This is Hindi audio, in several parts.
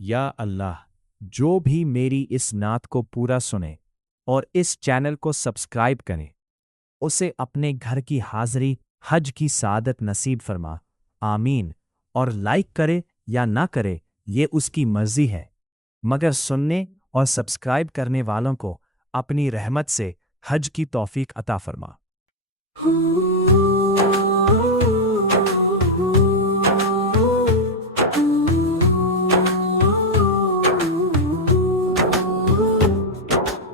या अल्लाह, जो भी मेरी इस नात को पूरा सुने और इस चैनल को सब्सक्राइब करे, उसे अपने घर की हाज़िरी हज की सादत नसीब फरमा। आमीन। और लाइक करे या ना करे, ये उसकी मर्जी है, मगर सुनने और सब्सक्राइब करने वालों को अपनी रहमत से हज की तौफीक अता फरमा।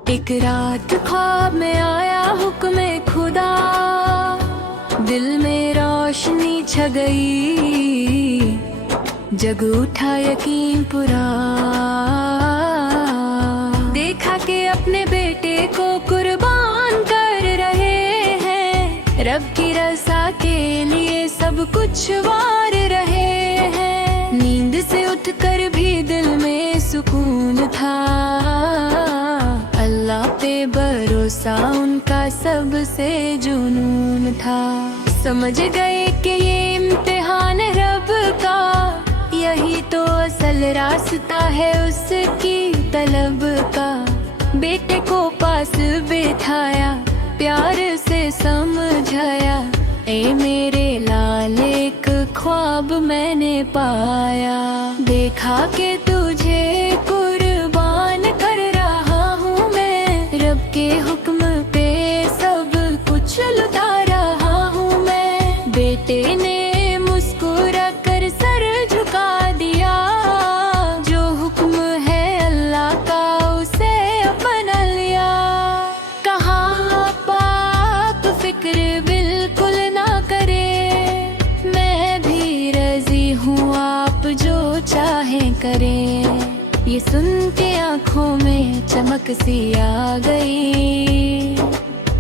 एक रात ख्वाब में आया हुक्म खुदा, दिल में रोशनी छा गई, जग उठा यकीन पूरा। देखा कि अपने बेटे को कुर्बान कर रहे हैं, रब की रज़ा के लिए सब कुछ वार रहे हैं। नींद से उठकर भी दिल में सुकून था, अल्लाह पे भरोसा उनका सबसे जुनून था। समझ गए कि ये इम्तिहान रब का, यही तो असल रास्ता है उसकी तलब का। बेटे को पास बिठाया, प्यार से समझाया, ए मेरे लाल एक ख्वाब मैंने पाया। देखा कि तुझे कुर्बान कर रहा हूँ मैं, रब के हुक्म पे सब कुछ लुटा रहा हूँ मैं। बेटे ने मुस्कुरा कर सर झुका दिया, जो हुक्म है अल्लाह का उसे अपना लिया। कहा पाप फिक्र बिल्कुल ना करे, मैं भी राजी हूँ आप जो चाहें करें। ये सुन के आँखों में चमक सी आ गई,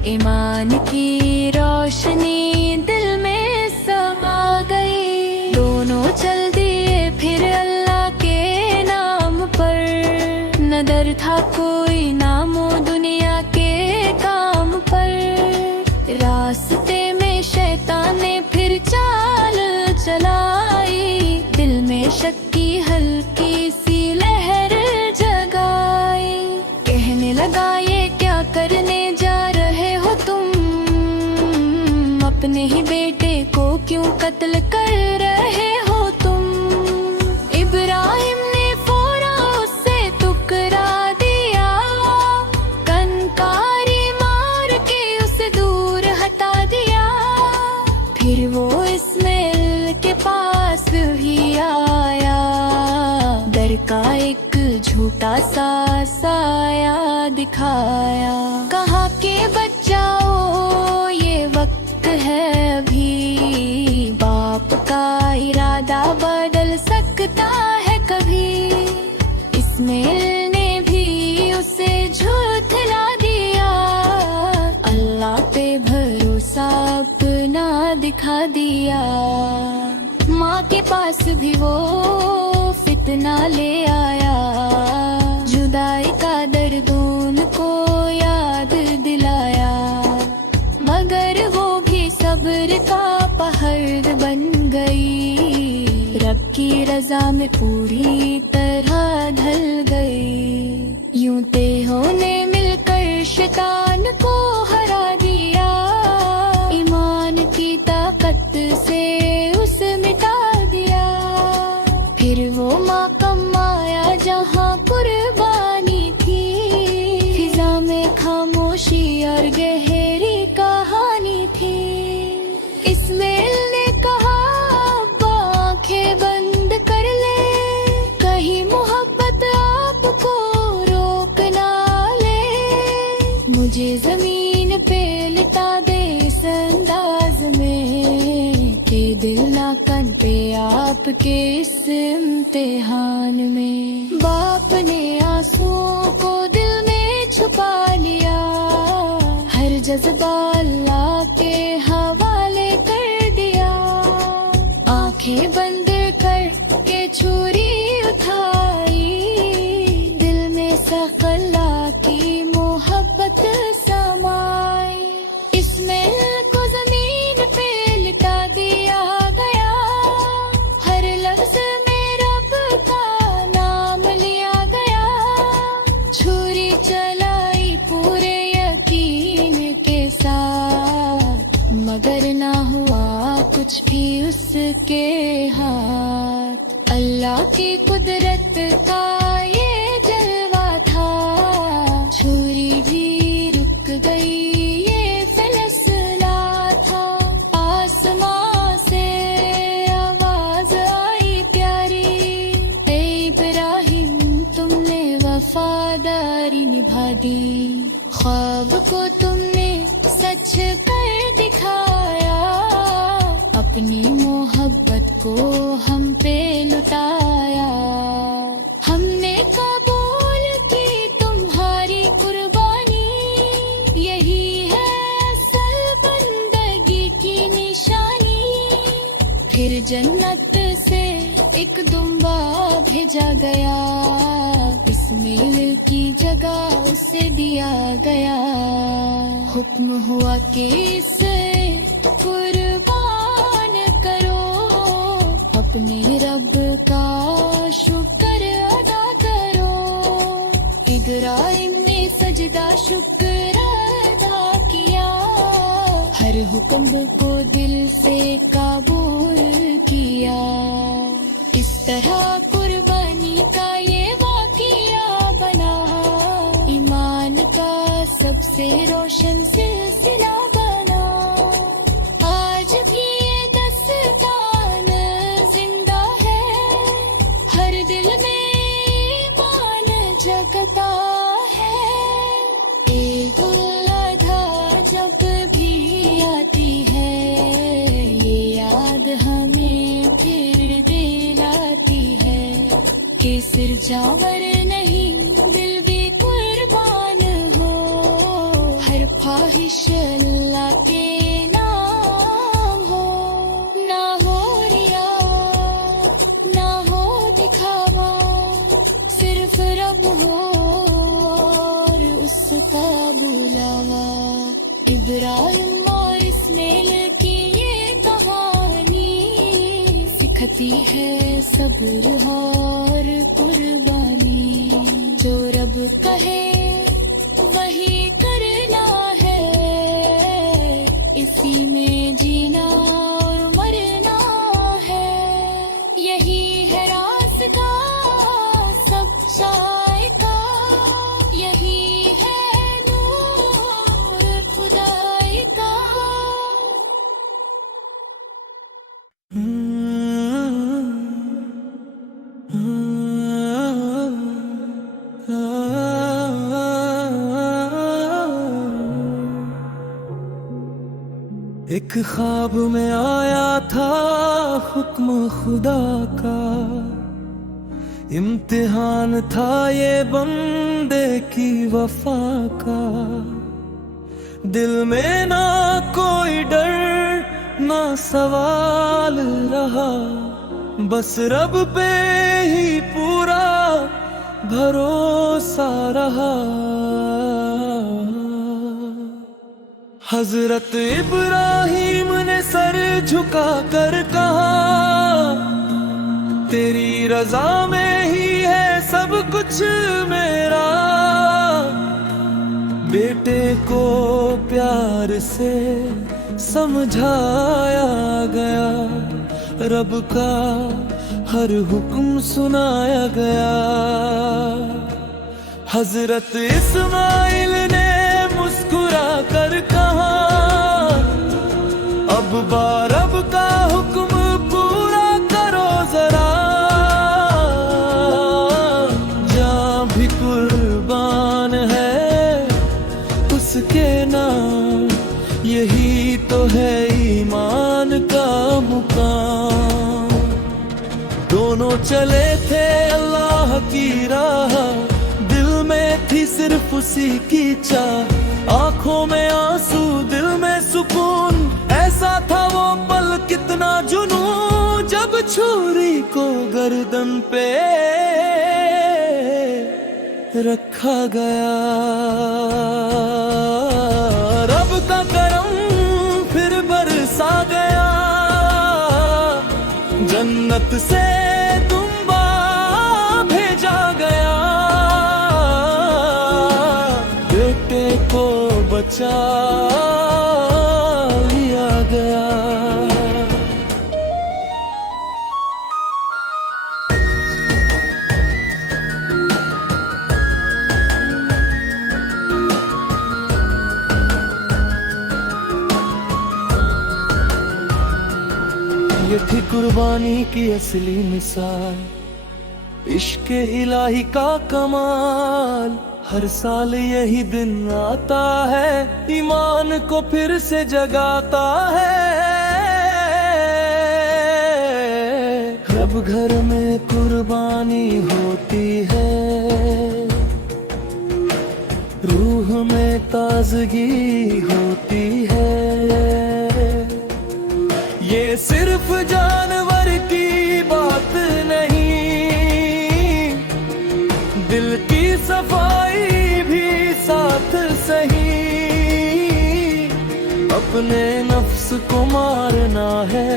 ईमान की रोशनी दिल में समा गई। दोनों चल दिए फिर अल्लाह के नाम पर, न डर था कोई नामो दुनिया के काम पर। रास्ते में शैतान ने फिर चाल चलाई, दिल में शक की हल्की सी लहर जगाई। कहने लगा ये क्या करने जा रहे हो तुम, अपने ही बेटे को क्यों कत्ल कर रहे हो तुम। इब्राहिम ने फौरा उससे टुकरा दिया, कनकारी मार के उसे दूर हटा दिया। फिर वो इस्माइल के पास ही आया, डर का एक झूठा सा साया दिखाया। कहा के बचाओ ये वक्त है अभी, बाप का इरादा बदल सकता है कभी। इस्माइल ने भी उसे झूठला दिया, अल्लाह पे भरोसा अपना दिखा दिया। माँ के पास भी वो फितना ले आया, जुदाई का दर्द उनको याद दिलाया। मगर वो भी सब्र का पहाड़ बन गई, रब की रज़ा में पूरी तरह ढल गई। यूं तेहों ने मिलकर शैतान को हरा दिया, ईमान की ताकत से उसे मिटा दिया। फिर वो माक़ाम आया जहाँ कुर्बानी थी, फिजा में खामोशी और गहरी कहानी थी। इस्माइल ने कहा अब आँखें बंद कर ले, कहीं मोहब्बत आपको रोक ना ले। मुझे जमीन पे लिटा दे इस अंदाज में, कि दिल ना कन पे आपके इस इम्तिहान में। बाप ने आंसुओं को दिल में छुपा लिया, हर जज्बा अल्लाह के हवाले कर दिया। आंखें बंद कर के छुरी उठाई, दिल में सख्त अल्लाह की मोहब्बत समाई। इस्माइल को जमीन पे लिटा दिया गया, हर लफ्ज में रब का नाम उसके हाथ। अल्लाह की कुदरत का ये जलवा था, छुरी भी रुक गई ये फैसला था। आसमां से आवाज आई प्यारी, ए इब्राहिम तुमने वफादारी निभा दी। ख्वाब को तुमने सच कर दिखाया, अपनी मोहब्बत को हम पे लुटाया। हमने कबूल की तुम्हारी कुर्बानी, यही है असल बंदगी की निशानी। फिर जन्नत से एक दुम्बा भेजा गया, इस्माइल की जगह उसे दिया गया। हुक्म हुआ कि इसे कुर्बान करो, अपने रब का शुक्र अदा करो। इब्राहिम ने सजदा शुक्र अदा किया, हर हुक्म को दिल से कबूल किया। इस तरह कुर्बानी का ये वाक़िया बना, ईमान का सबसे रोशन सिलसिला बना। आज भी ये दस्तान जिंदा है, हर दिल में ईमान जगता है। ईद उल अधा जब भी आती है, ये याद हमें फिर दिलाती है कि सिर जावर नहीं दिल भी कुर्बान हो। हर ख्वाहिश अल्लाह के नाम हो, ना हो रिया ना हो दिखावा, सिर्फ रब हो और उसका बुलावा। इब्राहिम और इस्माइल की ये कहानी सिखाती है सब्र और कुर्बानी। जो रब कहे वही करना है, इसी में जीना और मरना है। यही है रास्ता सच्चाई का, यही है नूर खुदाई का। एक ख्वाब में आया था हुक्म खुदा का, इम्तिहान था ये बंदे की वफा का। दिल में ना कोई डर ना सवाल रहा, बस रब पे ही पूरा भरोसा रहा। हजरत इब्राहिम ने सर झुका कर कहा, तेरी रजा में ही है सब कुछ मेरा। बेटे को प्यार से समझाया गया, रब का हर हुक्म सुनाया गया। हजरत इस्माइल ने मुस्कुरा कर कहा, अब रब का हुक्म पूरा करो जरा। जान भी कुर्बान है उसके नाम, यही तो है ईमान का मुकाम। दोनों चले थे अल्लाह की राह, दिल में थी सिर्फ उसी की चाह। आंखों में आंसू दिल में सुकून, ऐसा था वो पल कितना जुनून। जब छुरी को गर्दन पे रखा गया, रब का करम फिर बरसा गया। जन्नत से तुम्बा भेजा गया, बेटे को बचा लिया गया। कुर्बानी की असली मिसाल, इश्क इलाही का कमाल। हर साल यही दिन आता है, ईमान को फिर से जगाता है। रब घर में कुर्बानी होती है, रूह में ताजगी होती है। ये सिर्फ जानवर की बात नहीं, दिल की सफाई भी साथ सही। अपने नफ्स को मारना है,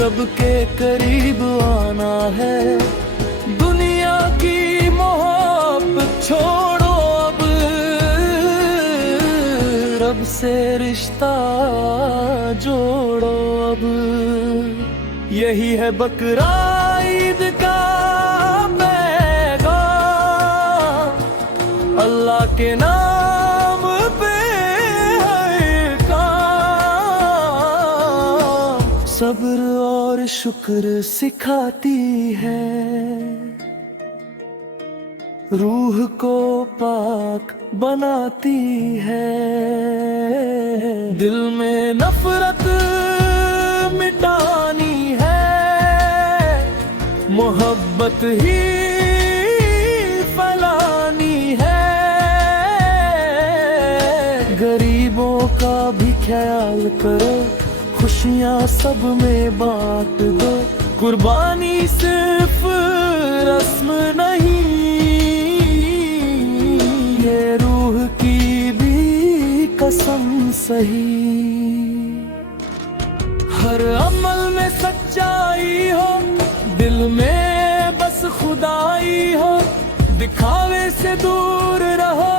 रब के करीब आना है। दुनिया की मोहब्बत छोड़ो अब, रब से रिश्ता जोड़ो अब। यही है बकरा ईद का पैगाम, अल्लाह के नाम पे है काम। सब्र और शुक्र सिखाती है, रूह को पाक बनाती है। दिल में नफरत मिटानी है, मोहब्बत ही फैलानी है। गरीबों का भी ख्याल करो, खुशियाँ सब में बांट दो। कुर्बानी सिर्फ रस्म नहीं, ये रूह की भी कसम सही। हर अमल में सच्चाई हो, दिल में बस खुदाई हो। दिखावे से दूर रहो,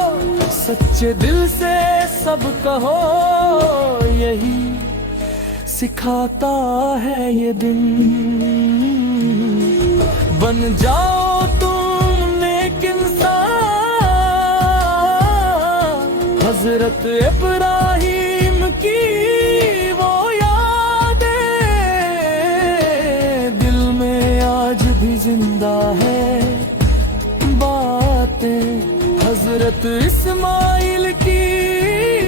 सच्चे दिल से सब कहो। यही सिखाता है ये दिन, बन जाओ तुम नेक इंसान। हजरत इब्राहिम की वो यादें दिल में आज भी जिंदा है बातें। हजरत इस्माइल की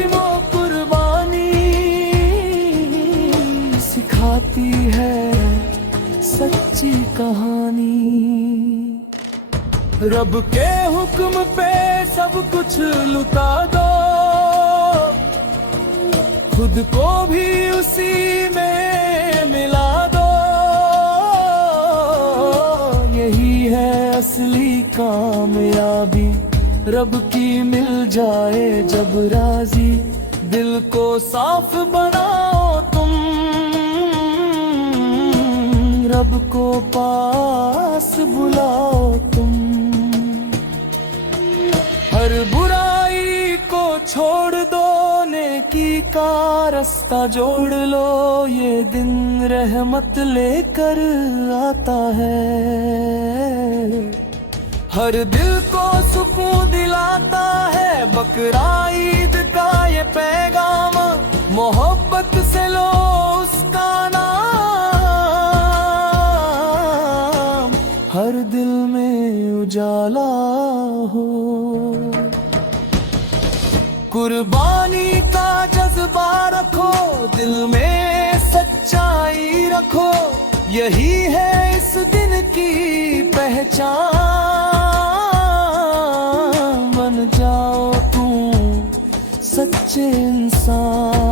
वो कुर्बानी सिखाती है सच्ची कहानी। रब के हुक्म पे सब कुछ लुटा दो, खुद को भी उसी में मिला दो। यही है असली कामयाबी, रब की मिल जाए जब राजी। दिल को साफ बनाओ तुम, रब को पास बुलाओ तुम। हर बुराई को छोड़ दो, नेकी का रास्ता जोड़ लो। ये दिन रहमत लेकर आता है, हर दिल को सुकून दिलाता है। बकरा ईद का ये पैगाम, मोहब्बत से लो उसका नाम। हर दिल में उजाला हो, कुर्बानी का जज्बा रखो। दिल में सच्चाई रखो, यही है इस दिन की पहचान। बन जाओ तुम सच्चे इंसान,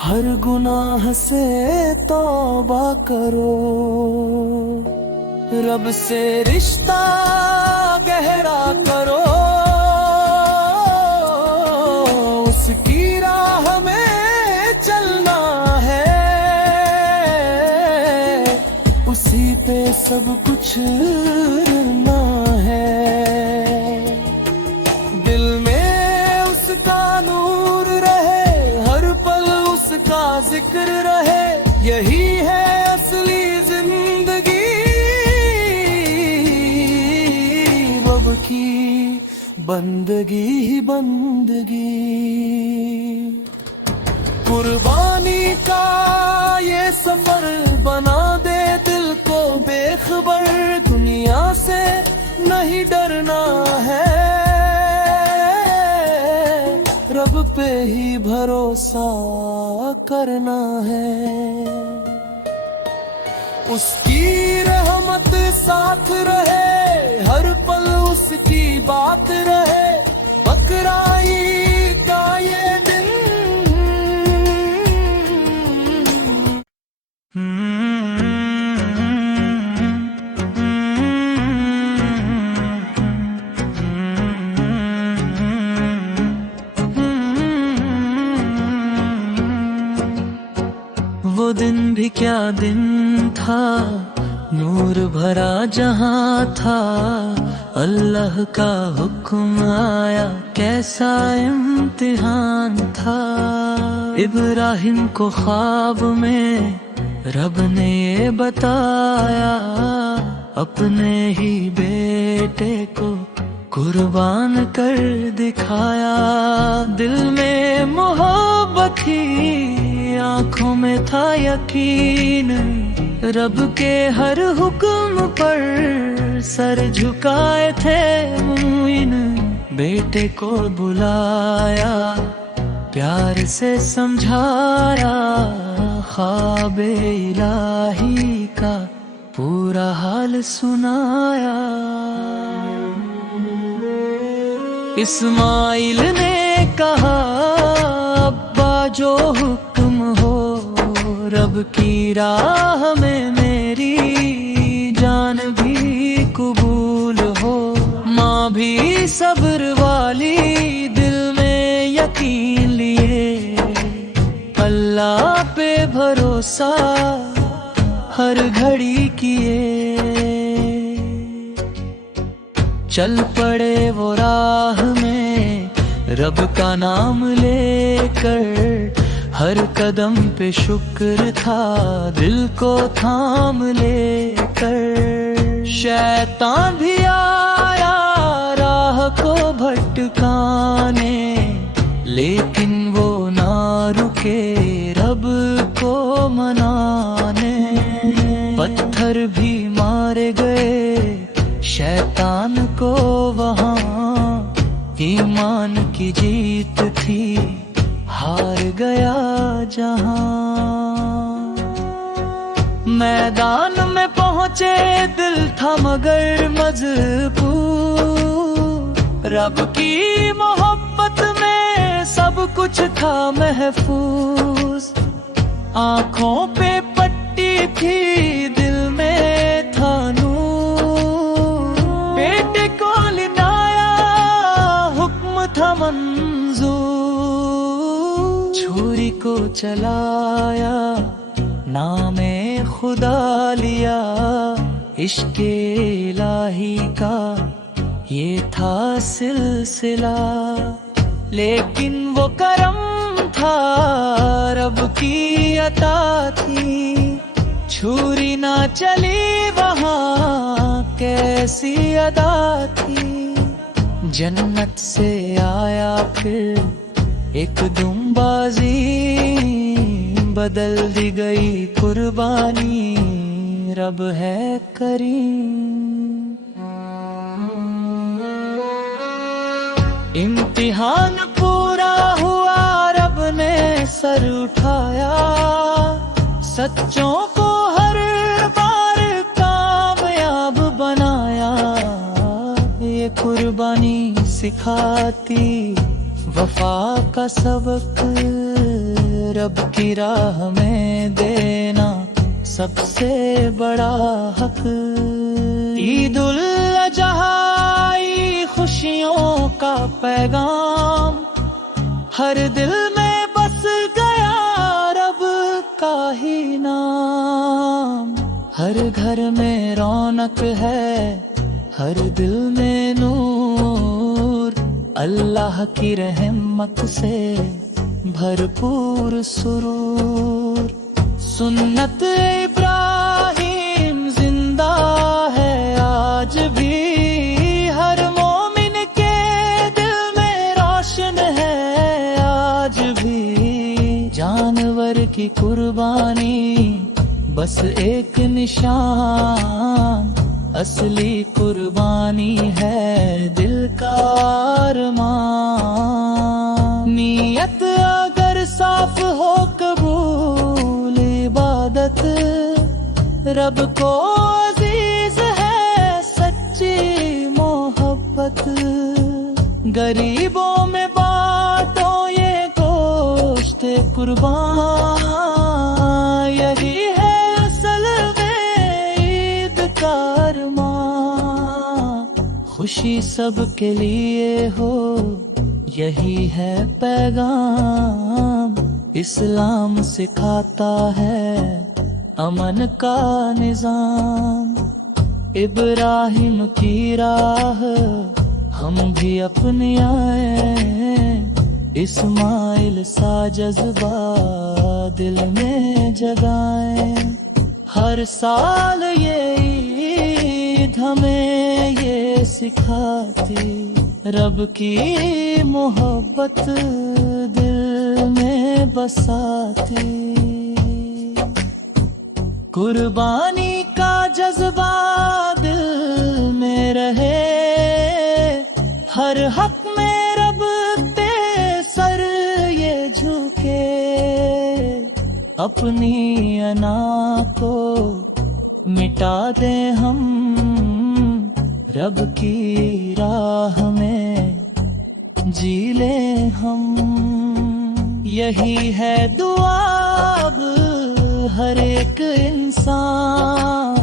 हर गुनाह से तौबा करो। रब से रिश्ता गहरा करो, उसकी राह में चलना है। उसी पे सब कुछ रहना है। दिल में उसका नूर रहे, हर पल उसका जिक्र रहे। यही है असली जिंदगी, रब की बंदगी ही बंदगी। कुर्बानी का ये दुनिया से नहीं डरना है, रब पे ही भरोसा करना है। उसकी रहमत साथ रहे, हर पल उसकी बात रहे, बकराई का ये दिन। वो दिन भी क्या दिन था, नूर भरा जहां था, अल्लाह का हुक्म आया कैसा इम्तिहान था। इब्राहिम को ख्वाब में रब ने ये बताया, अपने ही बेटे को कुर्बान कर दिखाया। दिल में मोहब्बत थी, आंखों में था यकीन, रब के हर हुक्म पर सर झुकाए थे मुइन। बेटे को बुलाया, प्यार से समझाया, ख्वाबे इलाही का पूरा हाल सुनाया। इस्माइल ने कहा, अब्बा जो हुक्म हो, रब की राह में मेरी जान भी कबूल हो। माँ भी सब्र वाली, दिल में यकीन लिए, अल्लाह पे भरोसा हर घड़ी किए। चल पड़े वो राह में रब का नाम लेकर, हर कदम पे शुक्र था दिल को थाम लेकर। शैतान भी आया राह को भटकाने, लेकिन वो ना रुके रब को मनाने। पत्थर भी मारे गए शैतान को वहाँ, ईमान की जीत थी हार गया जहाँ। मैदान में पहुँचे दिल था मगर मजबूर, रब की मोहब्बत में सब कुछ था महफूज। आँखों पे पट्टी थी, दिल में था नूर, बेटे को लिनाया हुक्म था मंजूर। छुरी को चलाया, नामे खुदा लिया, इश्क़े इलाही का ये था सिलसिला। लेकिन वो करम था रब की अता थी, छुरी ना चली वहाँ कैसी अदा थी। जन्नत से आया फिर एक दुम्बाजी, बदल दी गई कुर्बानी, रब है करीम। इम्तिहान पूरा हुआ, रब ने सर उठाया, सच्चों को हर बार कामयाब बनाया। ये कुर्बानी सिखाती वफा का सबक, रब की राह में देना सबसे बड़ा हक। ईद उल अज़हा आई खुशियों का पैगाम, हर दिल में बस गया रब का ही नाम। हर घर में रौनक है, हर दिल में नूर, अल्लाह की रहमत से भरपूर सुरूर। सुन्नत इब्राहिम जिंदा है आज भी, हर मोमिन के दिल में रोशन है आज भी। जानवर की कुर्बानी बस एक निशान, असली कुर्बानी है दिल का अरमान। नीयत अगर साफ हो कबूल इबादत रब को अजीज है सच्ची मोहब्बत। गरीबों में बांटो ये गोश्त कुर्बान, यही है असल में ईद का अरमान। खुशी सबके लिए हो यही है पैगाम, इस्लाम सिखाता है अमन का निजाम। इब्राहिम की राह हम भी अपनाए, इस्माइल सा जज्बा दिल में जगाए। हर साल ये ईद हमें ये सिखाती, रब की मोहब्बत दिल में बसाती। कुर्बानी का जज्बा दिल में रहे, हर हक में रब पे सर ये झुके। अपनी अना को मिटा दे हम, रब की राह में जी ले हम। यही है दुआ अब हर एक इंसान,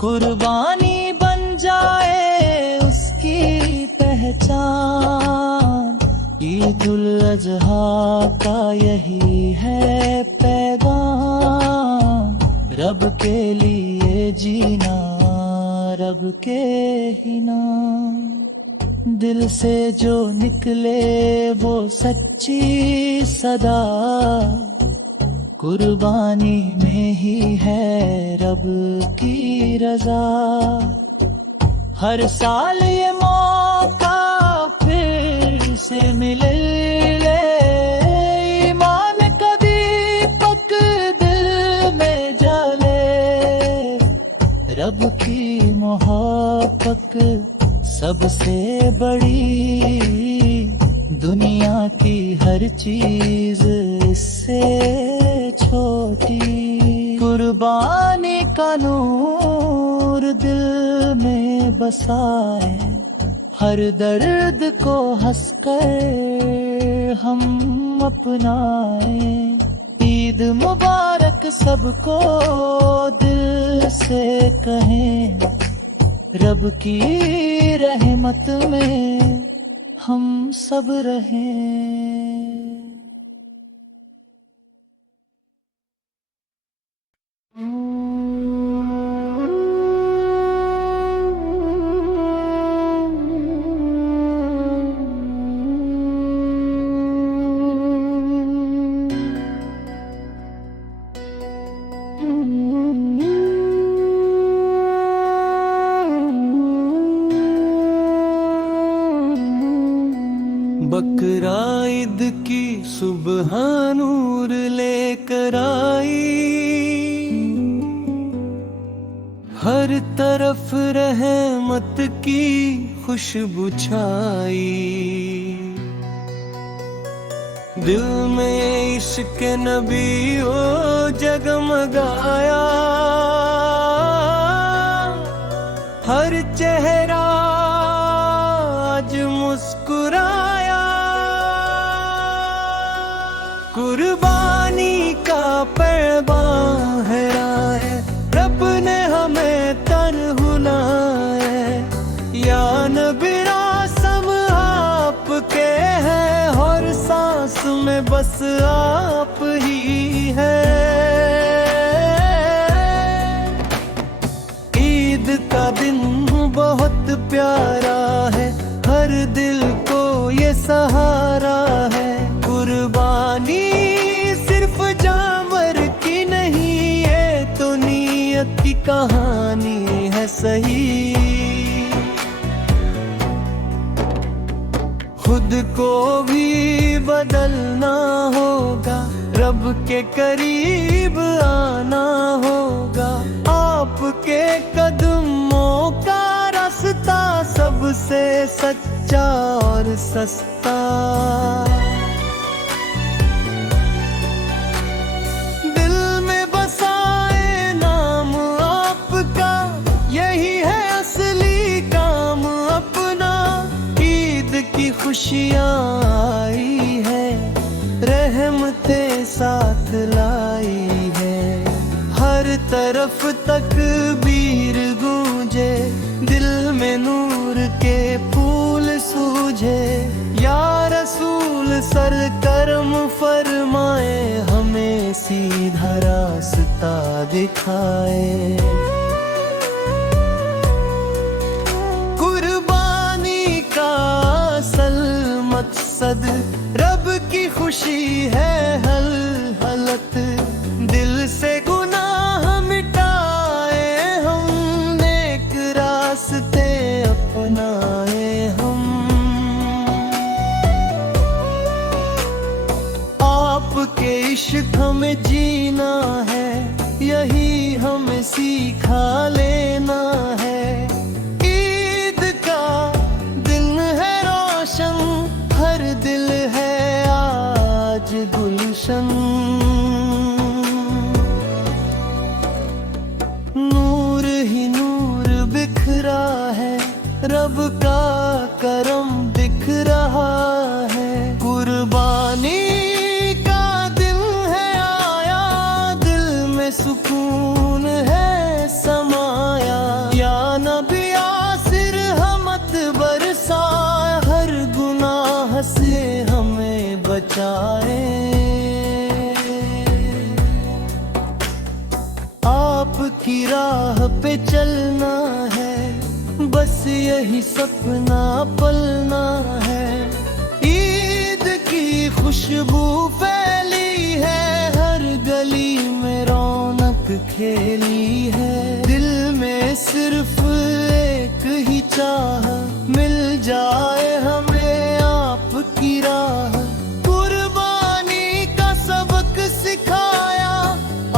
कुर्बानी बन जाए उसकी पहचान। ईदुल अज़हा का यही है पैगाम, रब के लिए जीना रब के ही नाम। दिल से जो निकले वो सच्ची सदा, कुर्बानी में ही है रब की रजा। हर साल ये मौका फिर से मिले, ईमान का दीपक दिल में जले। रब की मोहब्बत सबसे बड़ी, दुनिया की हर चीज इससे छोटी। कुर्बानी का नूर दिल में बसाए, हर दर्द को हंसकर हम अपनाए। ईद मुबारक सबको दिल से कहें, रब की रहमत में हम सब रहें। बकरा ईद की सुबह नूर लेकर आई, हर तरफ रहमत की खुशबू छाई। दिल में इश्क नबी ओ जगमगाया, हर चेहरा आज मुस्कुराया। कुर्बानी का पैगाम है रब ने हमें तरहुना है। या नबी रासम आपके है, हर सांस में बस आप ही है। ईद का दिन बहुत प्यारा है, हर दिल को ये सहारा है। कुर्बानी सिर्फ जानवर की नहीं, ये तो नीयत की कहानी है सही। खुद को भी बदलना होगा, रब के करीब आना होगा। आप आपके कदमों का रास्ता सबसे सच्चा और सस्ता। दिल में बसाए नाम आपका, यही है असली काम अपना। ईद की खुशियाँ आई है, रहमतें साथ लाई है। हर तरफ तकबीर गूंजे, दिल में नूर के फूल सूझे। या रसूल सर करम फरमाए, हमें सीधा रास्ता दिखाए। कुर्बानी का असल मकसद रब की खुशी है हल हलत। दिल से गुनाह मिटाए हम, नेक रास्ते अपनाए हम। आपके इश्क हमें जीना है, यही हमें सीखा लेना है। ईद का दिन है रोशन, हर दिल है आज गुलशन। नूर ही नूर बिखरा है, रब का करम दिख रहा है। कुर्बानी का दिन है आया, दिल में सुकून है समाया। या नबी आसिर हमत बरसा, हर गुनाह से हमें बचाए। आपकी राह पे चलना है, बस यही सपना पलना है। ईद की खुशबू फैली है, हर गली में रौनक खेली है। दिल में सिर्फ एक ही चाह, मिल जाए हमें आपकी राह। कुर्बानी का सबक सिखाया,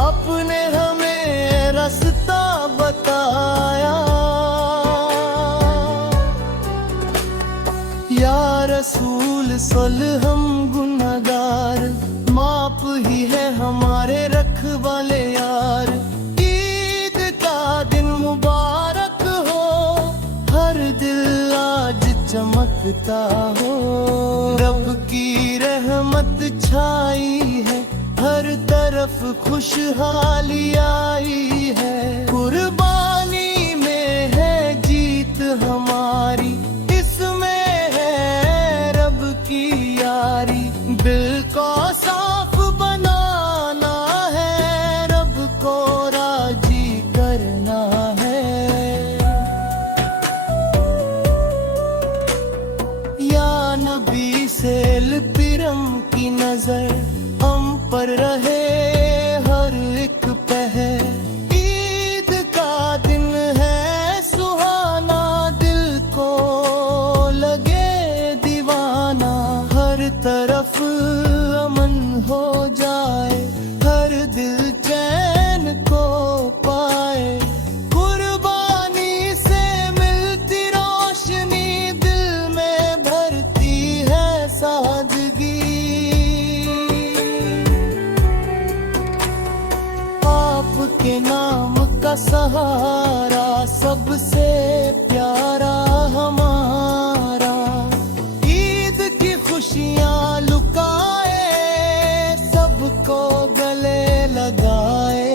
अपने हमें रास्ता बताया। या रसूल सल हम गुनाहगार, माफ ही है हमारे रखवाले यार। ईद का दिन मुबारक हो, हर दिल आज चमकता हो। रब की रहमत छाई है, हर तरफ खुशहाली आई है। कुर्बानी में है जीत हमारी, इसमें है रब की यारी। दिल को साफ बनाना है, रब को राजी करना है। या नबी से पिरम की नजर हम पर रहे हर एक पहर। ईद का दिन है सुहाना, दिल को लगे दीवाना। हर तरफ अमन हो जाए, हर दिल चैन को पाए। कुर्बानी से मिलती रोशनी, दिल में भरती है सादगी। आपके नाम का सहारा सबसे प्यारा हमारा। ईद की खुशियाँ लुकाए, सबको गले लगाए।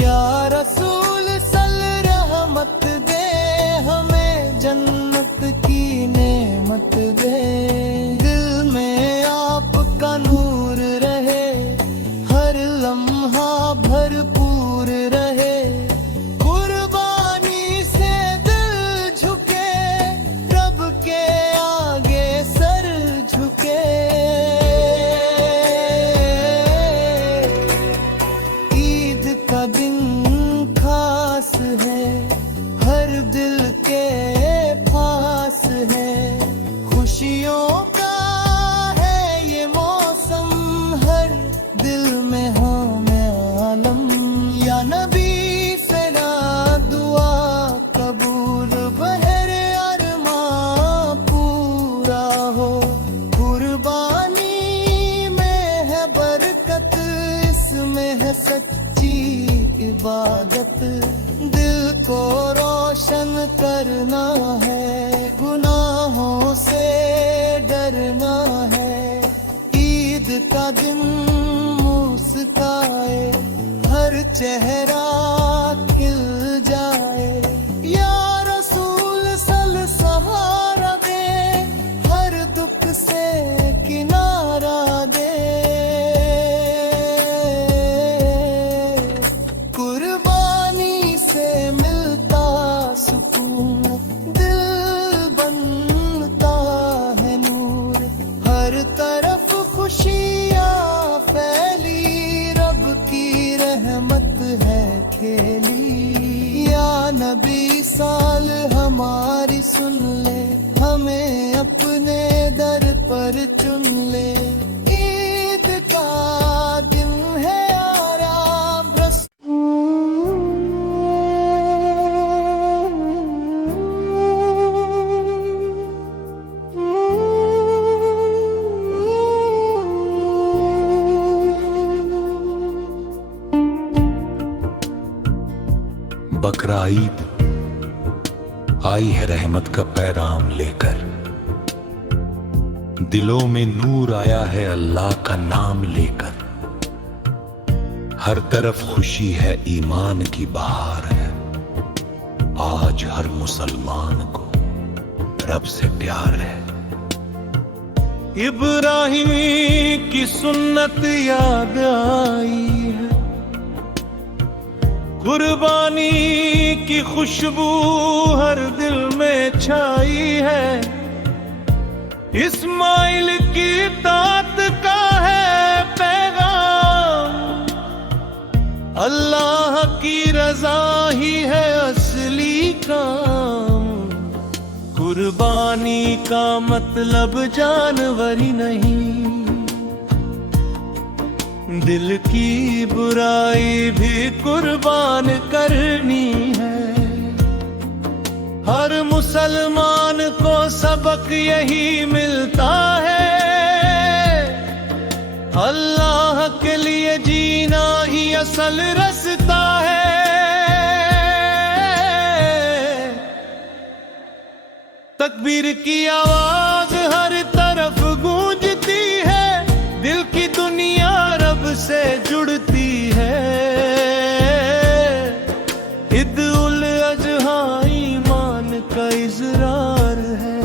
या रसूल सल रहमत दे, हमें जन्नत की नेमत दे। दिल में आपका नूर रहे, हर लम्हा भरपूर रहे। कुर्बानी से दिल झुके, रब के आगे सर झुके। ईद का दिन खास है, हर दिल के पास है। खुशियों का है ये मौसम, हर दिल में हमें आलम। या नबी से करना है, गुनाहों से डरना है। ईद का दिन मुस्काए, हर चेहरा खिल जाए। या रसूल सल सहारा दे, हर दुख से किनारा दे। कुर्बानी से मिलता सुकून, दिल बनता है नूर। हर तरफ खुशियाँ फैली, रब की रहमत है खेली। या नबी साल हमारी सुन ले, हमें अपने दर पर चुन ले। ईद का दिन है आराम रस। बकरा ईद आई है रहमत का पैगाम लेकर, दिलों में नूर आया है अल्लाह का नाम लेकर। हर तरफ खुशी है, ईमान की बहार है। आज हर मुसलमान को रब से प्यार है। इब्राहिम की सुन्नत याद आई है, कुर्बानी की खुशबू हर दिल में छाई है। इस्माइल की तात का है पैगाम, अल्लाह की रजा ही है असली काम। कुर्बानी का मतलब जानवरी नहीं, दिल की बुराई भी कुर्बान करनी है। हर मुसलमान को सबक यही मिलता है, अल्लाह के लिए जीना ही असल रास्ता है। तकबीर की आवाज हर तरफ गूंजती है, दिल की दुनिया रब से जुड़ती है। ईद उल अजहा ईमान का इज़रार है,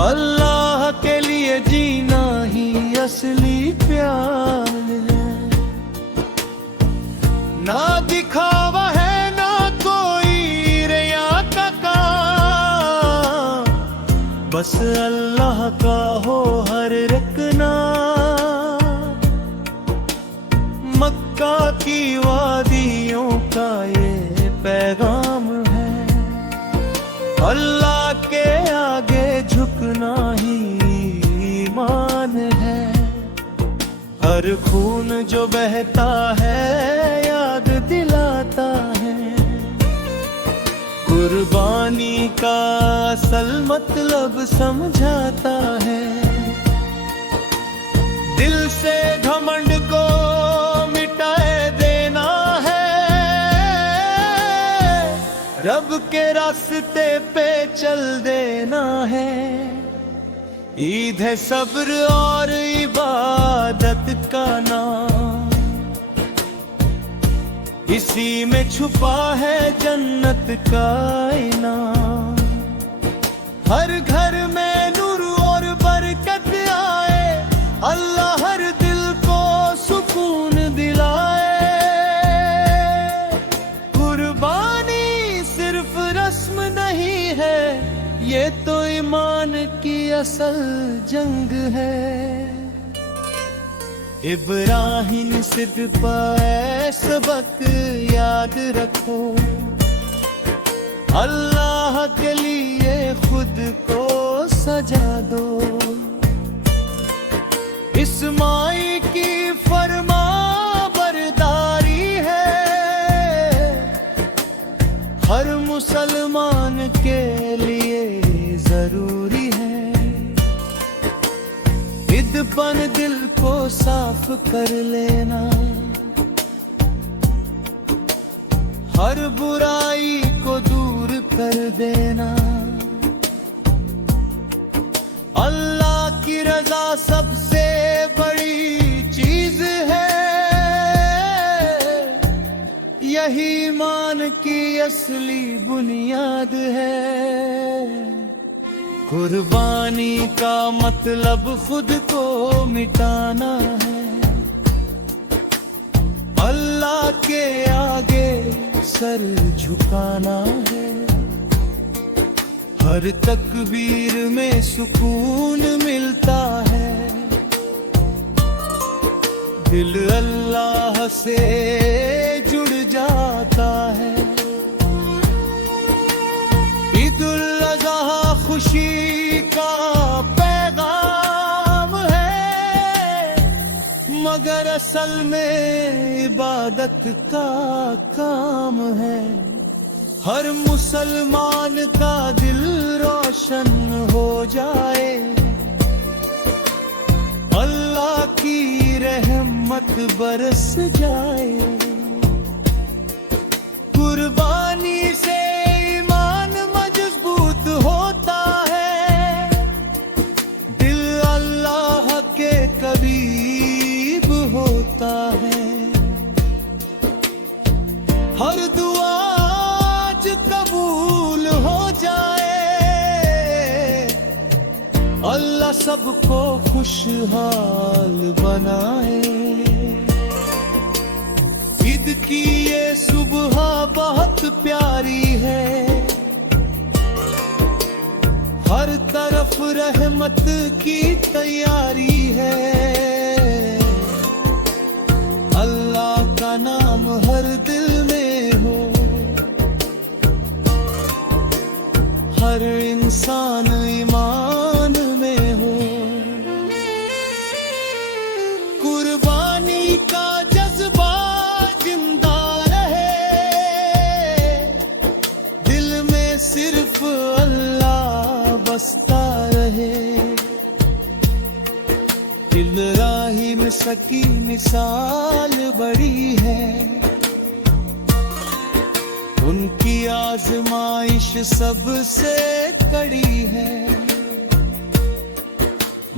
अल्लाह के लिए जीना ही असली प्यार है। ना दिखावा है ना कोई रिया का काम, बस अल्लाह का हो हर रखना। मक्का की वादियों का ये पैगाम है, अल्लाह के आगे झुकना ही ईमान है। हर खून जो बहता है याद दिलाता है, कुर्बानी का असल मतलब समझाता है। दिल से घमंड को मिटाए देना है, रब के रास्ते पे चल देना है। ईद है सब्र और इबादत का नाम, इसी में छुपा है जन्नत का इनाम। हर घर में नूर और बरकत आए, अल्लाह हर दिल को सुकून दिलाए। कुर्बानी सिर्फ रस्म नहीं है, ये तो ईमान की असल जंग है। इब्राहिम सिद्ध पाए सबक याद रखो, अल्लाह के लिए खुद को सजा दो। इस्माइल की फरमा बरदारी है, हर मुसलमान के लिए जरूरी है। ईदपन दिल को साफ कर लेना, हर बुराई को दूर असली बुनियाद है। कुर्बानी का मतलब खुद को मिटाना है, अल्लाह के आगे सर झुकाना है। हर तकबीर में सुकून मिलता है, दिल अल्लाह से जुड़ जाता है। ईद उल अज़हा खुशी का पैगाम है, मगर असल में इबादत का काम है। हर मुसलमान का दिल रोशन हो जाए, अल्लाह की रहमत बरस जाए। कुर्बानी से ईमान मजबूत होता है, दिल अल्लाह के करीब होता है। हर दुआ आज कबूल हो जाए, अल्लाह सबको खुशहाल बनाए। ईद की ये सुबह बहुत प्यारी है, हर तरफ रहमत की तैयारी है। अल्लाह का नाम हर दिल में हो, हर इंसान ईमान में हो। कुर्बानी का जज्बा जिंदा रहे, दिल में सिर्फ अल्लाह बसता रहे। इब्राहिम सकी मिसाल बड़ी है, उनकी आजमाइश सबसे कड़ी है।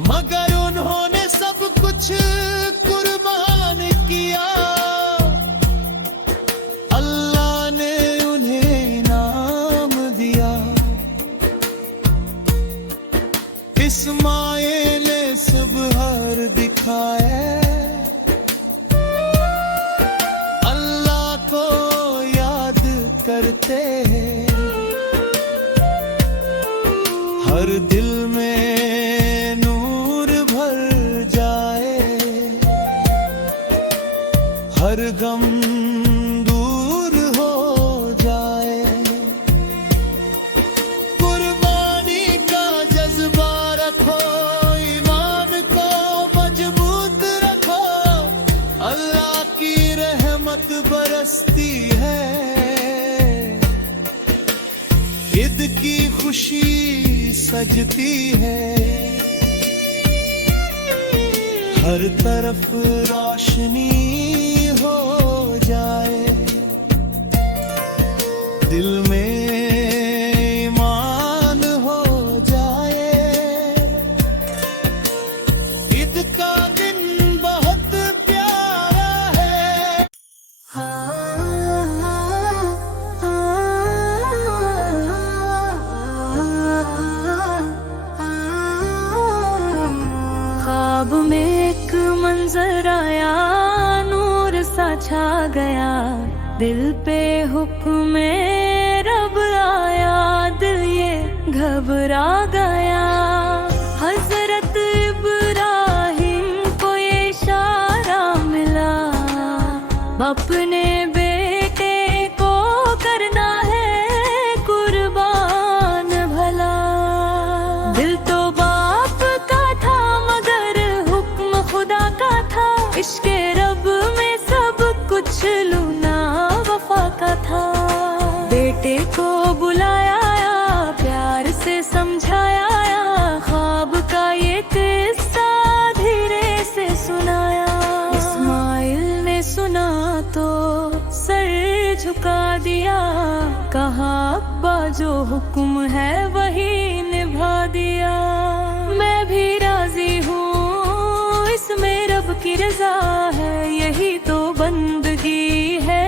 मगर उन्होंने सब कुछ कुर्बान किया, अल्लाह ने उन्हें इनाम दिया। इस्माइल ने सुबह दिखाया, अल्लाह को याद करते हैं। हर दिल में नूर भर जाए, हर गम दूर हो जाए। कुर्बानी का जज्बा रखो, ईमान को मजबूत रखो, अल्लाह की रहमत बरसती है। ईद की खुशी सजती है, हर तरफ रोशनी हो जाए। दिल में ईमान हो जाए, ईद का दिन बहुत प्यारा है। ख्वाब में एक मंजर आया, नूर सा छा गया, दिल पे हुक्म रब आया, दिल ये घबरा गया। हजरत इब्राहिम को ये इशारा मिला, अपने बेटे को करना है कुर्बान भला। दिल तो बाप का था मगर हुक्म खुदा का था, इश्क़े रब में सब कुछ लूना वफा का था। बेटे को बुलाया, प्यार से समझाया, ख्वाब का ये किस्सा धीरे से सुनाया। इस्माइल ने सुना तो सर झुका दिया, कहा अब्बा जो हुक्म है वही निभा दिया। मैं भी राजी हूँ, इसमें रब की रजा है, यही तो बंदगी है,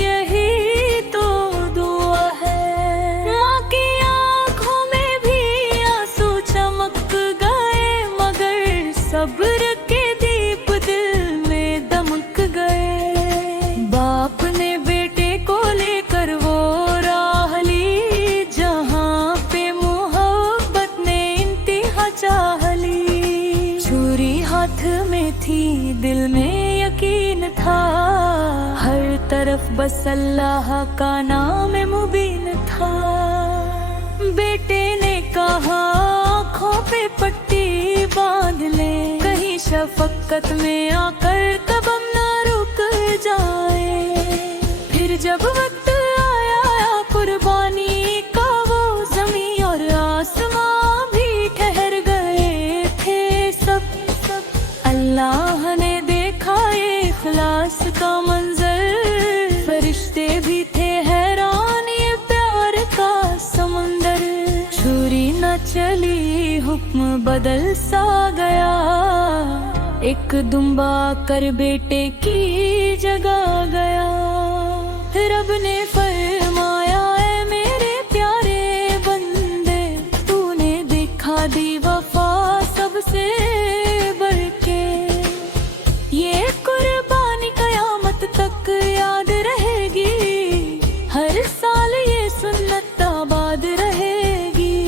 यही तो दिल में यकीन था, हर तरफ बस अल्लाह का नाम मुबीन था। बेटे ने कहा आँखों पे पट्टी बांध ले, कहीं शफकत में आकर तब हम ना रुक जाए। फिर जब वक्त आया कुर्बानी का, वो जमीन और आसमां भी ठहर गए थे सब। अल्लाह ने देखा ये इखलास का मंजर, फरिश्ते भी थे हैरान ये प्यार का समंदर। छुरी न चली हुक्म बदल सा गया, एक दुम्बा कर बेटे की जगह गया। रब ने फरमाया ऐ मेरे प्यारे बंदे, तूने दिखा दी वफा सबसे बढ़ के। ये कुर्बानी कयामत तक याद रहेगी, हर साल ये सुन्नत आबाद रहेगी।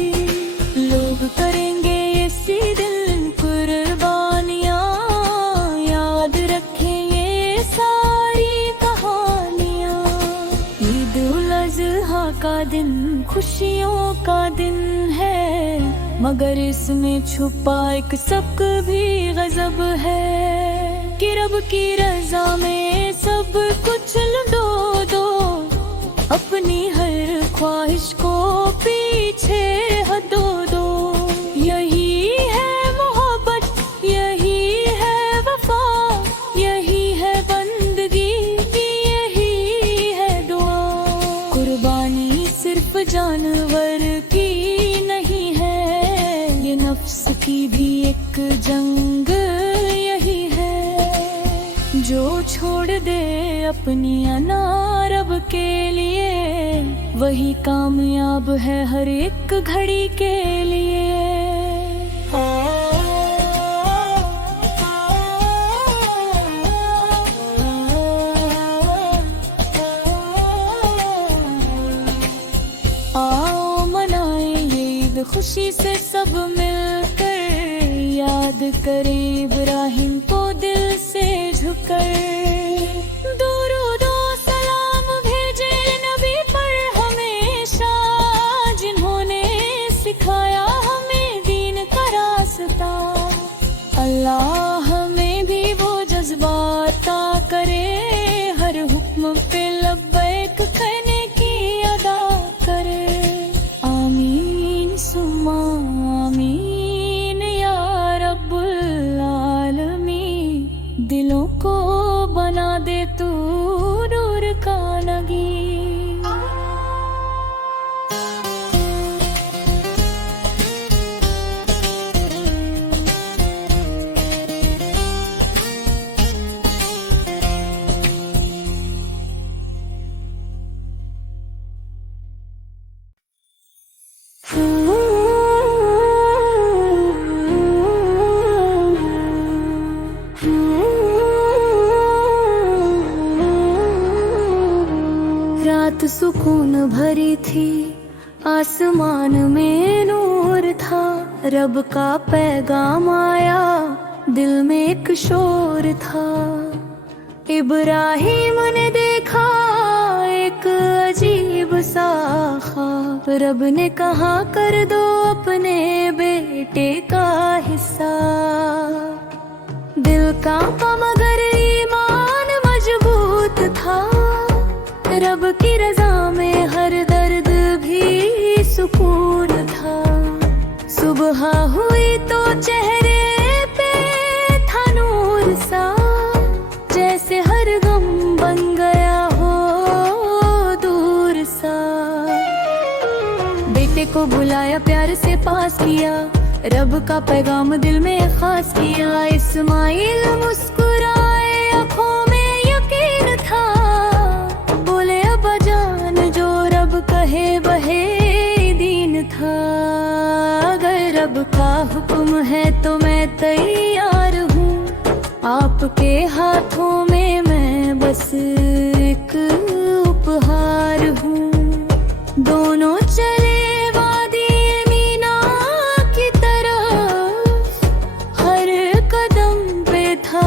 लोग करेंगे इसी दिन कुर्बानियाँ, याद रखेंगे ये सारी कहानियाँ। ईद उल अज़हा का दिन खुशियों का दिन है, मगर इसमें छुपा एक सबक भी गजब है कि रब की रजा में सब कुछ लुटो दो, अपनी हर ख्वाहिश को पीछे हटो दो। यही है मोहब्बत, यही है वफा, यही है बंदगी, यही है दुआ। कुर्बानी सिर्फ जानवर की नहीं है, ये नफ्स की भी एक जंग यही है। जो छोड़ दे अपनी अना रब के लिए, वही कामयाब है हर एक घड़ी के लिए। आओ मनाए ईद खुशी से सब मिलकर, याद करें इब्राहिम को दिल से झुककर। दुरूदो सलाम भेजे नबी पर हमेशा, जिन्होंने सिखाया हमें दीन का रास्ता। अल्लाह हमें भी वो जज्बात अता करे, हर हुक्म पे लब्बैक कहने की अदा करे। आमीन सुम्मा आमीन या रब्बुल आलमीन। दिलों को बना दे तू नूर का नगी। रात सुकून भरी थी, आसमान में नूर था। रब का पैगाम आया, दिल में एक शोर था। इब्राहिम ने देखा एक अजीब सा ख्वाब। रब ने कहा कर दो अपने बेटे का हिस्सा। दिल कांपा मगर ईमान मजबूत था। रब की रजा में हर दर्द भी सुकून था। सुबह हुई तो चेहरे पे था नूर सा, जैसे हर गम बन गया हो दूर सा। बेटे को बुलाया प्यार से पास किया, रब का पैगाम दिल में खास किया। इस्माइल मुस्कुराए, आँखों में यकीन था। बोले अब्बा जान जो रब कहे वहे दीन था। अगर रब का हुक्म है तो मैं तैयार हूँ। आपके हाथों में मैं बस एक उपहार हूँ। दोनों चले वादी मीना की तरफ, हर कदम पे था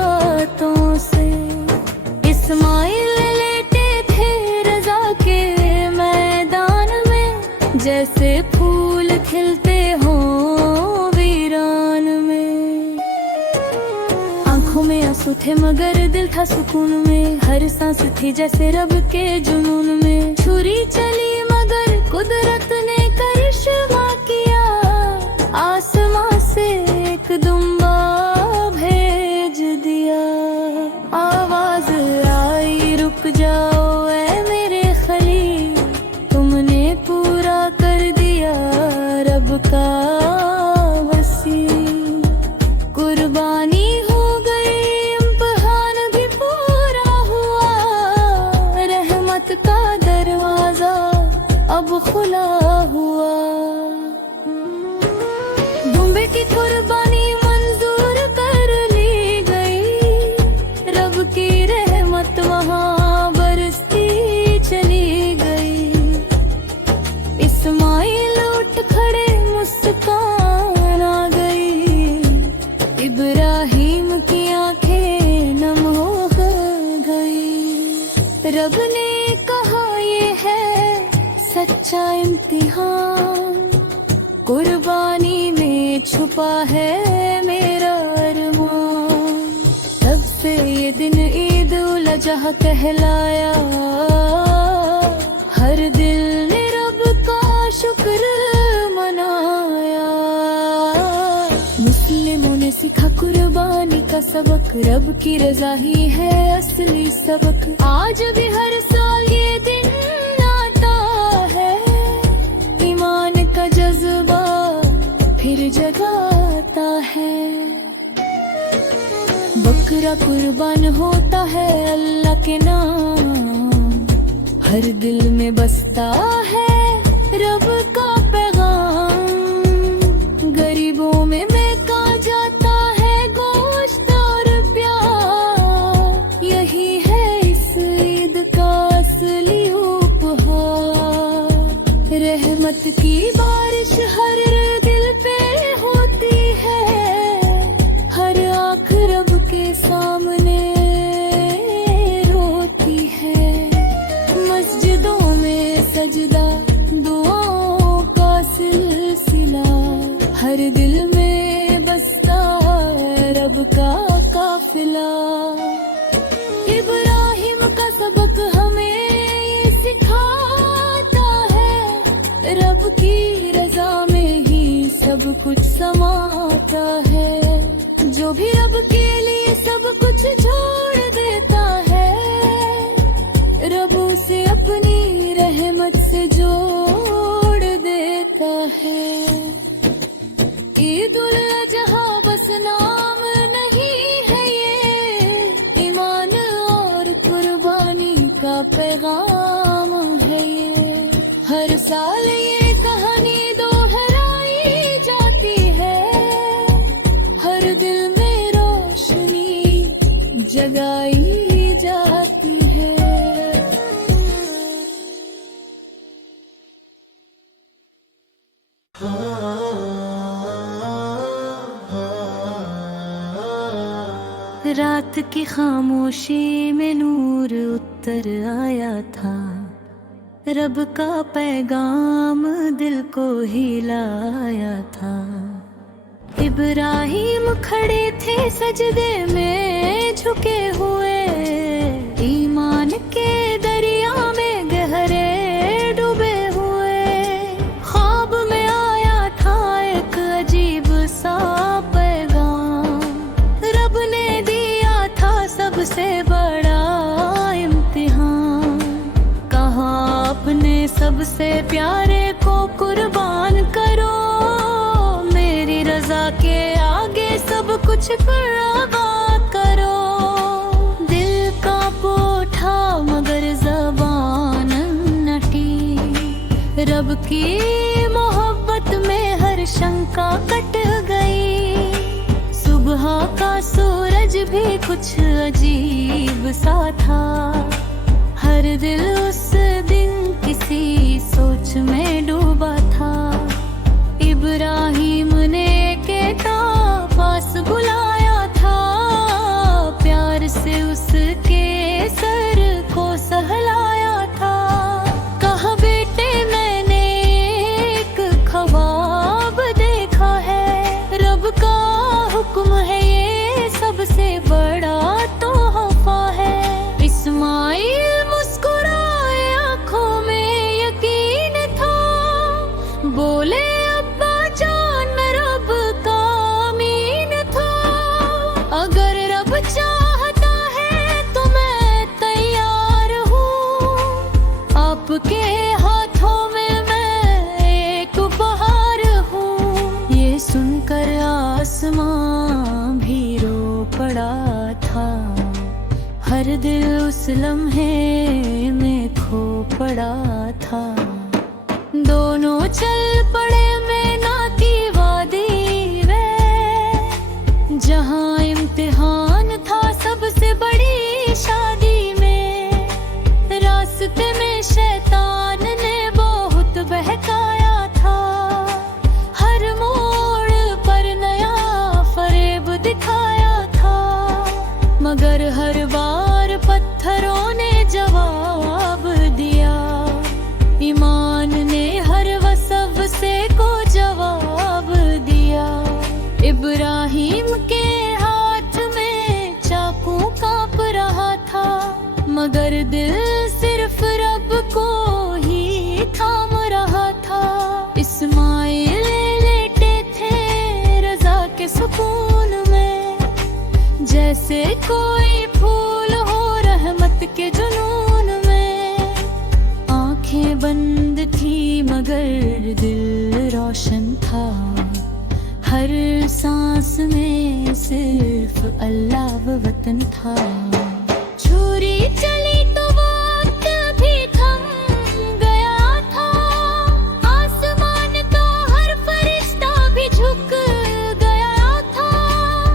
बातों से। इस्माइल लेटे थे रजा के मैदान में, जैसे फूल खिलते हों वीरान में। आंखों में आंसू थे मगर दिल था सुकून में, हर सांस थी जैसे रब के जुनून में। छुरी चली मगर कुदरत ने करिश्मा किया, आसमां से एक दुम्बा भेज दिया। आवाज आई रुक जाओ ऐ मेरे खलील, तुमने पूरा कर दिया रब का वसील। कुर्बानी हो गई इम्तिहान भी पूरा हुआ, रहमत का दरवाजा अब खुला हुआ। दुम्बे की कुर्बानी मंजूर कर ली गई, रब की रहमत वहाँ बरसती चली गई। इस्माइल उठ खड़े मुस्कान आ गई, इब्राहिम की आंखें नम हो गई। रब ने कहा ये है सच्चा इम्तिहान, कुर्बानी में छुपा है मेरा अरमान। तब से ये दिन ईद उल अजहा कहलाया, हर दिल ने रब का शुक्र मनाया। मुस्लिमों ने सीखा कुर्बानी का सबक, रब की रजा ही है असली सबक। आज भी हर साल ये दिन आता है, ईमान का जज्बा फिर जगाता है। बकरा कुर्बान होता है अल्लाह के नाम, हर दिल में बसता है रब का पैगाम। गरीबों में महका जाता है गोश्त और प्यार, यही है इस ईद का असली उपहार। रहमत की बारिश हर दिल पे होती है, हर आँख रब के सामने रोती है। मस्जिदों में सजदा दुआओं का सिलसिला, हर दिल में बसता है रब का काफिला। इब्राहिम का सबक हमें ये सिखाता है, रब की रजा में ही सब कुछ समाता है। जो भी रब के लिए सब कुछ छोड़ देता है, रब उसे अपनी रहमत से जोड़ देता है। ईद उल अजहा बस नाम नहीं है ये, ईमान और कुर्बानी का पैगाम है ये। हर साल ये कहानी दोहराई जाती है, हर दिल में रोशनी जगाई जाती है। रात की खामोशी में नूर उतर आया था, रब का पैगाम दिल को हिलाया था। इब्राहिम खड़े थे सजदे में झुके हुए, ईमान के दरिया में गहरे डूबे हुए। ख्वाब में आया था एक अजीब सा पैगाम, रब ने दिया था सबसे बड़ा इम्तिहान। कहा अपने सबसे प्यारे को कुर्बान करो, मेरी रजा के आगे सब कुछ कुर्बान करो। दिल का पोठा मगर ज़बान नटी, रब की मोहब्बत में हर शंका कट गई। सुबह का सूरज भी कुछ अजीब सा था, हर दिल उस दिन किसी सोच में डूबा था। इब्राहिम ने के पास बुलाया था, जब चाहता है तो मैं तैयार हूँ, आपके हाथों में मैं एक उपहार हूँ। ये सुनकर आसमां भी रो पड़ा था, हर दिल उस लम्हे में खो पड़ा था। दोनों चल पड़े मैना की वादी में, जहाँ इम्तिहान था सबसे बड़ी शादी में। रास्ते में शैतान ने बहुत बहकाया था, हर मोड़ पर नया फरेब दिखाया था। मगर हर बार पत्थरों ने जवाब दिया, ईमान ने हर वसव से को जवाब दिया। इब्राहिम के हाथ में चाकू कांप रहा था, मगर दिल सिर्फ रब को ही थाम रहा था। इस्माइल लेटे थे रजा के सुकून में, जैसे कोई फूल हो रहमत के जुनून में। आंखें बंद थी मगर दिल रोशन था, हर सांस में सिर्फ अल्लाह व वतन था। छुरी चली तो वक्त भी थम गया था, आसमान का हर फरिश्ता भी झुक गया था।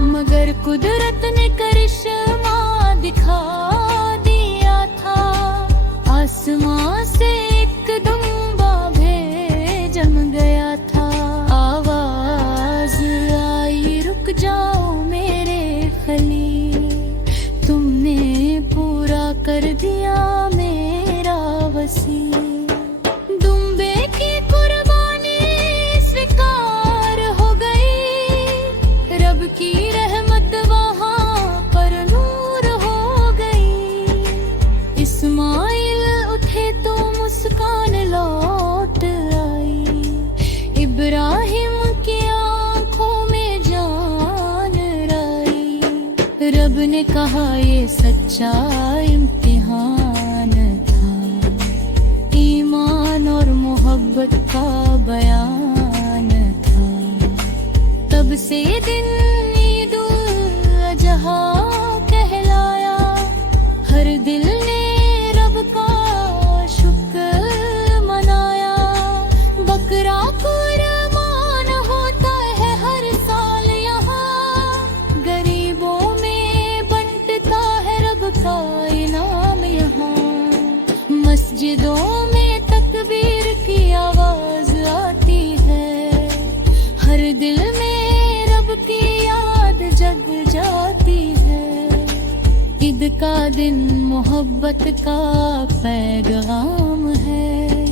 मगर कुदरत ने करिश्मा दिखा दिया था, आसमां से एक दुम्बा जम गया था। आवाज आई रुक जाओ मेरे खलील, तुमने पूरा कर दिया मेरा वसील। दुम्बे की कुर्बानी स्वीकार हो गई, रब की रहमत वहाँ पर नूर हो गई। इस्माइल उठे तो मुस्कान लौट आई, इब्राहिम की आंखों में जान आई। रब ने कहा ये सच्चा इम्तिहान था, ईमान और मोहब्बत का बयान था। तब से ये दिन ईद उल अजहा कहलाया, हर दिल ने रब का शुक्र मनाया। बकरा कुर्बान होता है हर साल यहाँ, गरीबों में बंटता है रब का इनाम यहाँ। मस्जिदों में तकबीर की आवाज आती है, हर दिल में रब की याद जग जाती है। ईद का दिन मोहब्बत का पैगाम है,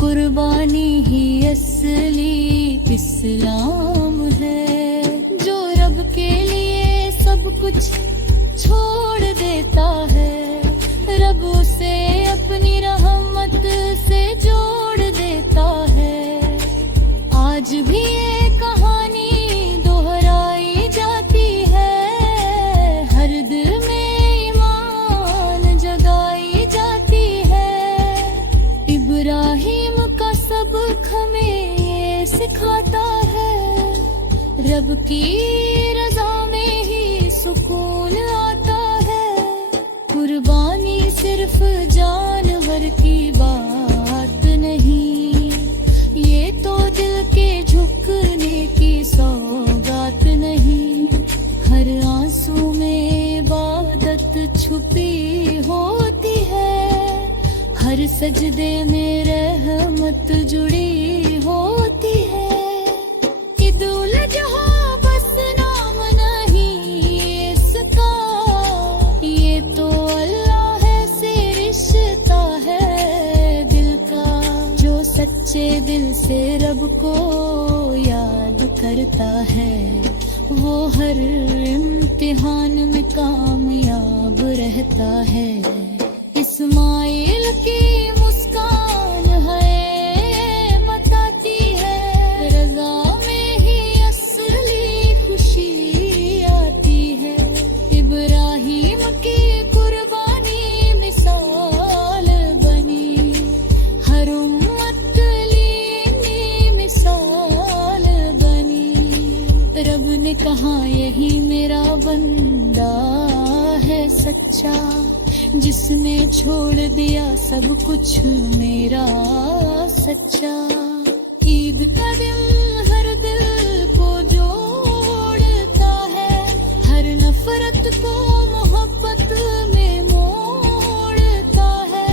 कुर्बानी ही असली इस्लाम है। जो रब के लिए सब कुछ छोड़ देता है, रब उसे अपनी रहमत से जोड़ देता है। आज भी ये कहानी दोहराई जाती है, हर दिल में ईमान जगाई जाती है। इब्राहिम का सबक हमें ये सिखाता है, रब की रजा में ही सुकून आता है। कुर्बानी सिर्फ जानवर की बात नहीं, ये तो दिल के झुकने की सौगात नहीं। हर आंसू में इबादत छुपी होती है, हर सजदे में रहमत जुड़ी होती है। ईद उल अजहा बस नाम नहीं इसका, ये तो अल्लाह से रिश्ता है दिल का। जो सच्चे दिल से रब को याद करता है, वो हर इम्तिहान में कामयाब रहता है। इस्माइल की मुस्कान है बताती है, रजा में ही असली खुशी आती है। कहा यही मेरा बंदा है सच्चा, जिसने छोड़ दिया सब कुछ मेरा सच्चा। ईद का दिन हर दिल को जोड़ता है, हर नफरत को मोहब्बत में मोड़ता है।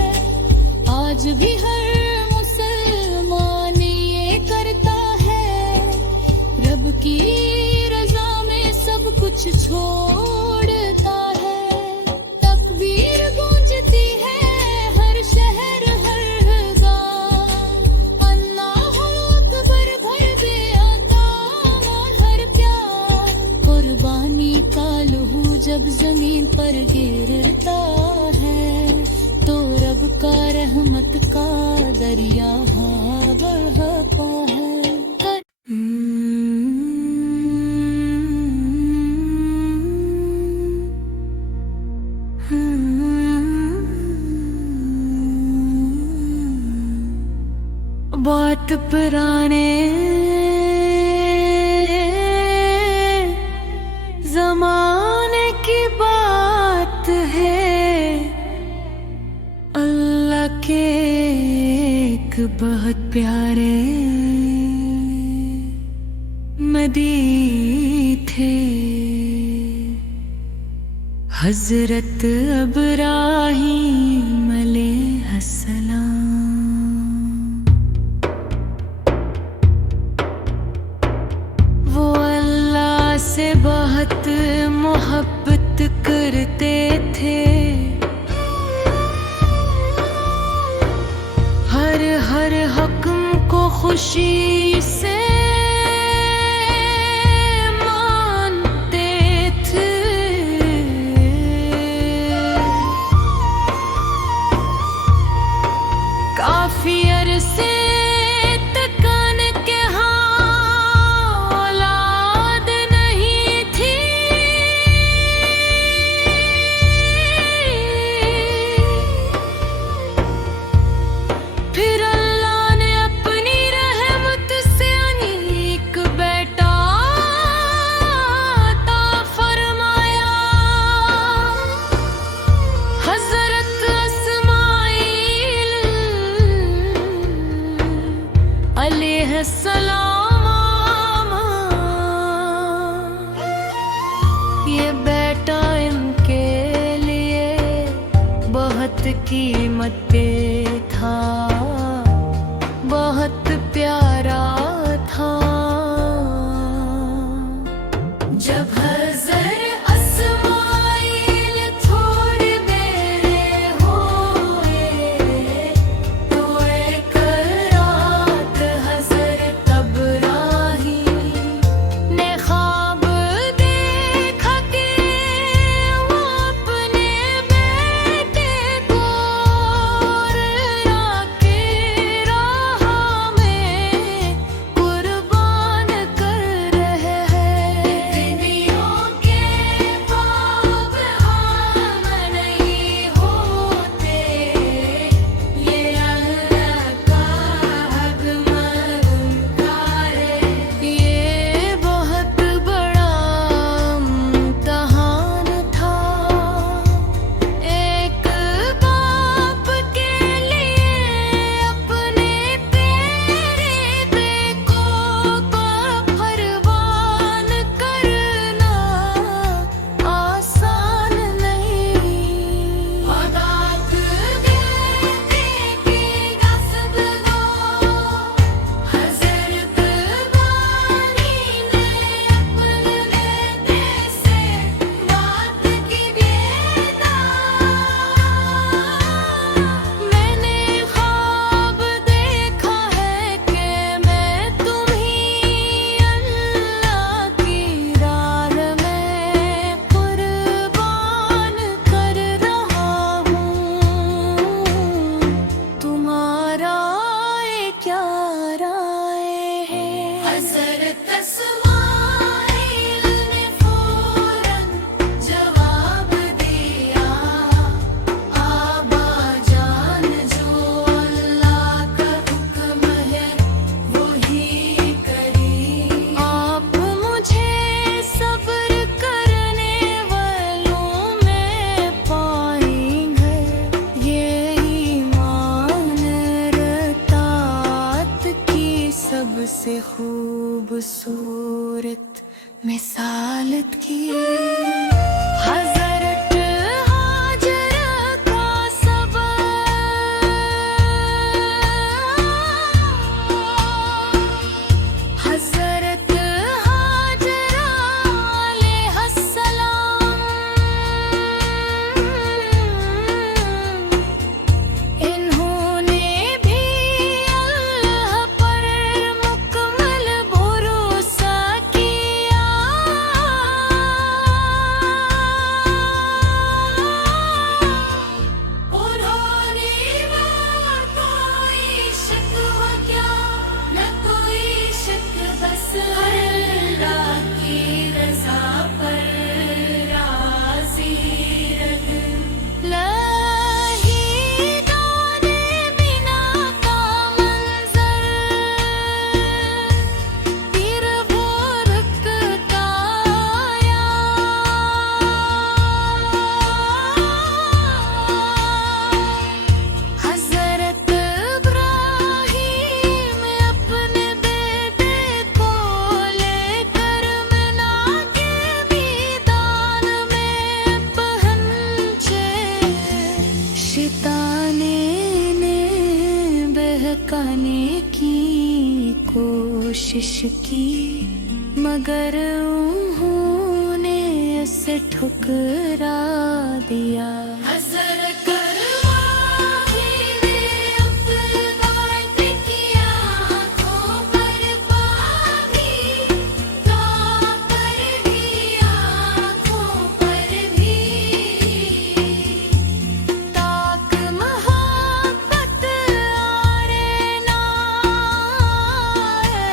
आज भी हर मुसलमान ये करता है, रब की रजा में सब कुछ छोड़ता है। तकबीर गूंजती है हर शहर हर गाँव, अल्लाह अकबर भर दे अता हर प्यार। कुर्बानी का लहू जब जमीन पर गिरता है, तो रब का रहमत का दरिया बहता है। बहुत पुराने जमाने की बात है, अल्लाह के एक बहुत प्यारे नबी थे, हजरत इब्राहीम अलैहिस्सलाम। वो अल्लाह से बहुत मोहब्बत करते थे, हर हुक्म को खुशी से मानते थे। काफी अरसे तक उनके औलाद नहीं थी, फिर अल्लाह ने अपनी रहमत से एक बेटा अता फरमाया, हजरत इस्माइल अलैहिस्सलाम। ये बेटा इनके लिए बहुत कीमती था, बहुत प्यारा था। जब हज़रत इस्माइल थोड़े मेरे हुए, तो एक रात हज़रत इब्राहीम ने ख्वाब देखा कि वो अपने बेटे को खूबसूरत मिसालत की हज़रत हाजरा का हज़रत हाजरा अलैहिस्सलाम इन्होंने भी अल्लाह पर मुकम्मल भरोसा किया। उन्होंने कोई शिकवा क्या न कोई शक, बस अल्लाह की रज़ा पर राज़ी रहे। लाही दाने बिना का मंज़र तीर वो रुकता आया। हज़रत इब्राहीम अपने बेटे को लेकर मिना के मैदान में पहुँचे। शैताने ने बहकाने की कोशिश की, मगर उन्होंने उसे ठुकरा दिया। हज़रत इब्राहीम ने अपना किया आँखों पर पानी, दाँव पर भी आँखों पर भी, ताक मोहब्बत आरे ना आए।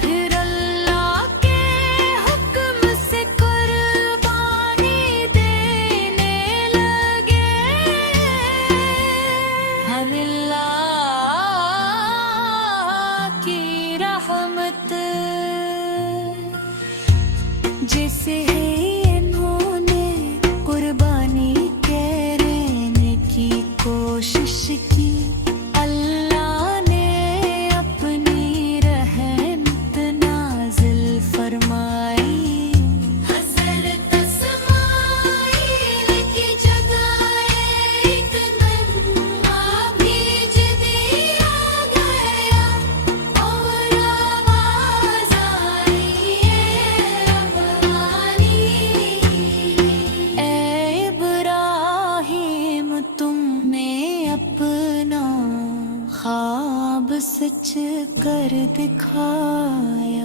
फिर अल्लाह के हुक्म से कुर्बानी देने लगे। अल्लाह की रहमत जिसे इन्होंने कुर्बानी के रहने की कोशिश की, अल्लाह ने अपनी रहमत नाज़िल फरमाई। हज़रत इस्माईल की जगह एक नन्हा बीज दिया गया और आवाज़ आई अबवानी। ए इब्राहीम तुमने अपना ख्वाब सच कर दिखाया।